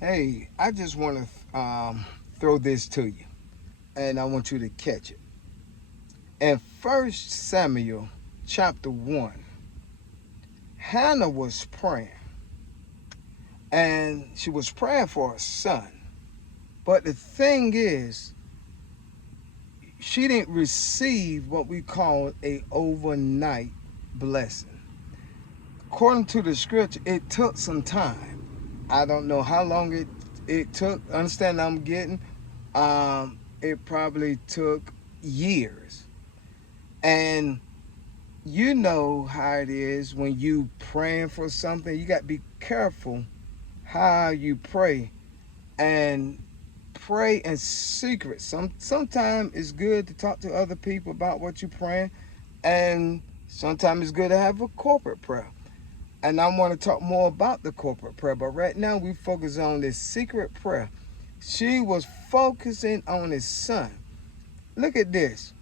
Hey, I just want to throw this to you, and I want you to catch it. In First Samuel chapter 1, Hannah was praying, and she was praying for a son. But the thing is, she didn't receive what we call a overnight blessing. According to the scripture, it took some time. I don't know how long it took. Understand I'm getting? It probably took years. And you know how it is when you praying for something. You got to be careful how you pray and pray in secret. Sometimes it's good to talk to other people about what you're praying, and sometimes it's good to have a corporate prayer. And I want to talk more about the corporate prayer, but right now we focus on this secret prayer. She was focusing on his son. Look at this.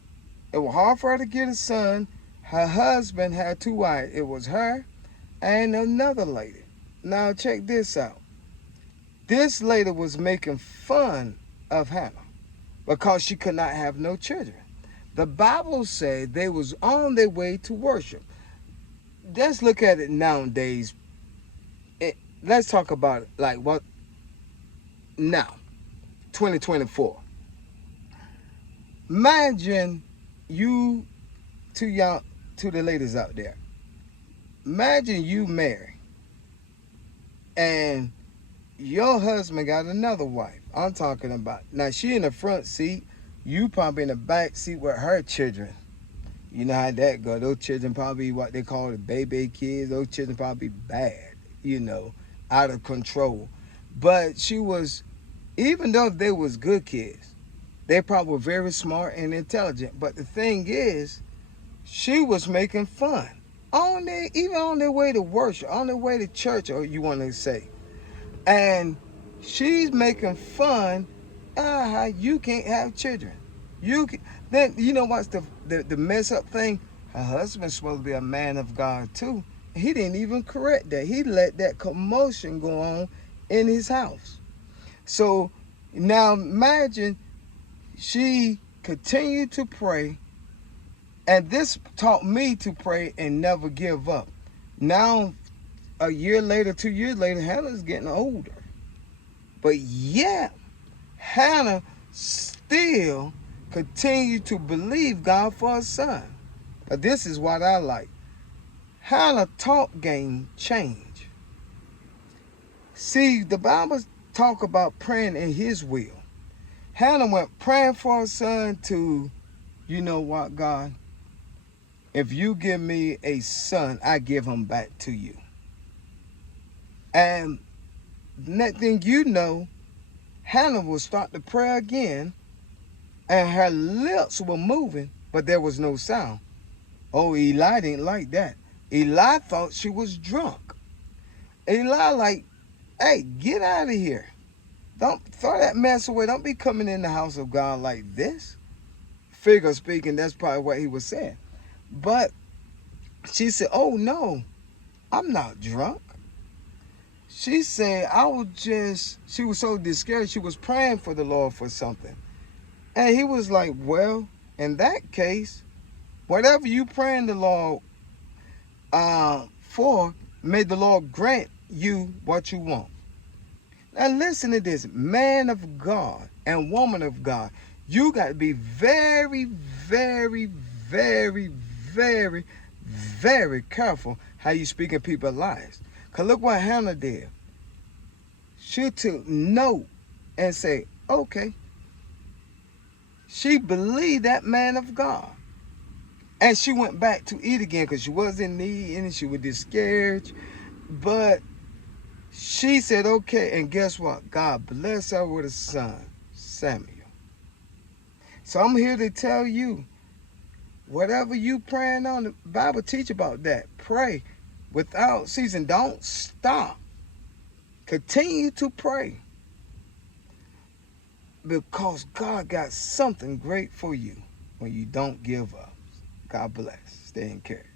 It was hard for her to get a son. Her husband had two wives. It was her and another lady. Now check this out. This lady was making fun of Hannah because she could not have no children. The Bible said they was on their way to worship. Let's look at it nowadays. Let's talk about it like what now, 2024. Imagine you, to y'all, to the ladies out there. Imagine you marry and your husband got another wife. I'm talking about now. She in the front seat, you probably in the back seat with her children. You know how that go. Those children probably what they call the baby kids. Those children probably bad, out of control. But she was, even though they was good kids, they probably were very smart and intelligent. But the thing is, she was making fun even on their way to worship, on their way to church, or you want to say. And she's making fun how you can't have children. Then you know what's the mess up thing? Her husband's supposed to be a man of God too. He didn't even correct that. He let that commotion go on in his house. So now imagine she continued to pray, and this taught me to pray and never give up. Now a year later, 2 years later, Hannah's getting older. But yeah, Hannah still continued to believe God for a son. But this is what I like. Hannah talk game change. See, the Bible talk about praying in his will. Hannah went praying for a son to, you know what, God? If you give me a son, I give him back to you. And next thing you know, Hannah will start to pray again, and her lips were moving, but there was no sound. Oh, Eli didn't like that. Eli thought she was drunk. Eli like, hey, get out of here. Don't throw that mess away. Don't be coming in the house of God like this. Figure speaking, that's probably what he was saying. But she said, oh no, I'm not drunk. She said, she was so discouraged. She was praying for the Lord for something. And he was like, well, in that case, whatever you praying the Lord for, may the Lord grant you what you want. Now listen to this, man of God and woman of God. You got to be very, very, very, very, very careful how you speak in people's lives. Because look what Hannah did. She took note and say, okay. She believed that man of God. And she went back to eat again because she was in need and she was discouraged. But she said, okay, and guess what? God blessed her with a son, Samuel. So I'm here to tell you, whatever you praying on, the Bible teach about that. Pray without ceasing. Don't stop. Continue to pray. Because God got something great for you when you don't give up. God bless. Stay encouraged.